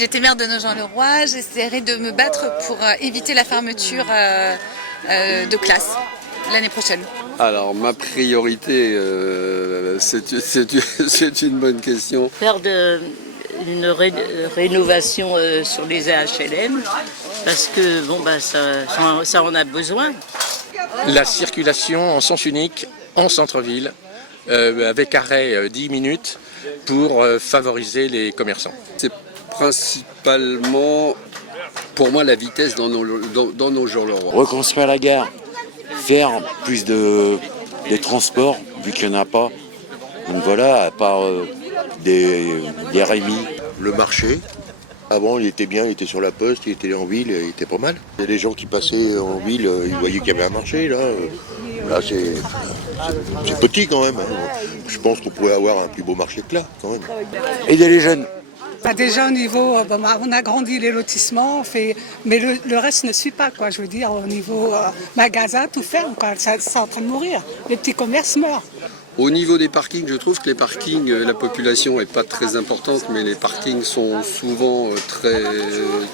j'étais maire de Nogent-le-Roi, j'essaierais de me battre pour éviter la fermeture de classe l'année prochaine. Alors ma priorité, c'est une bonne question. Faire une rénovation sur les AHLM parce que bon, ça en a besoin. La circulation en sens unique en centre-ville avec arrêt 10 minutes pour favoriser les commerçants. C'est principalement pour moi la vitesse dans Nogent-le-Roi. Reconstruire la gare, faire plus de transports vu qu'il n'y en a pas. Donc voilà, à part des RMI. Le marché, avant il était bien, il était sur la poste, il était en ville, il était pas mal. Il y a des gens qui passaient en ville, ils voyaient qu'il y avait un marché, là c'est petit quand même. Je pense qu'on pourrait avoir un plus beau marché que là quand même. Aider les jeunes. Déjà au niveau, on agrandit les lotissements, mais le reste ne suit pas, quoi. Je veux dire, au niveau magasin, tout ferme, quoi. C'est en train de mourir. Les petits commerces meurent. Au niveau des parkings, je trouve que les parkings, la population n'est pas très importante, mais les parkings sont souvent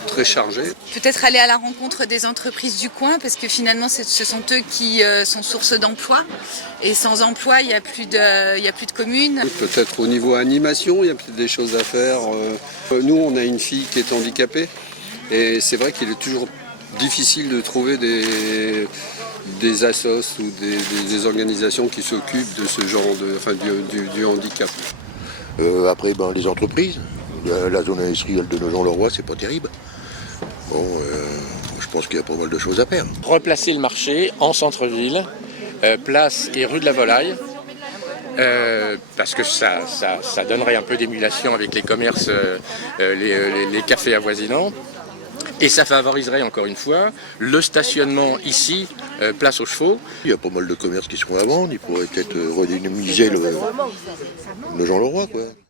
très chargés. Peut-être aller à la rencontre des entreprises du coin, parce que finalement ce sont eux qui sont source d'emploi. Et sans emploi, il n'y a plus de communes. Peut-être au niveau animation, il y a peut-être des choses à faire. Nous, on a une fille qui est handicapée, et c'est vrai qu'il est toujours difficile de trouver des assos ou des organisations qui s'occupent de ce genre du handicap. Après, les entreprises, la zone industrielle de Nogent-le-Roi, c'est pas terrible. Bon, je pense qu'il y a pas mal de choses à faire. Replacer le marché en centre-ville, place et rue de la Volaille, parce que ça donnerait un peu d'émulation avec les commerces, les cafés avoisinants. Et ça favoriserait encore une fois le stationnement ici, place aux chevaux. Il y a pas mal de commerces qui sont à vendre, ils pourraient peut-être redynamiser le Nogent-le-Roi, quoi.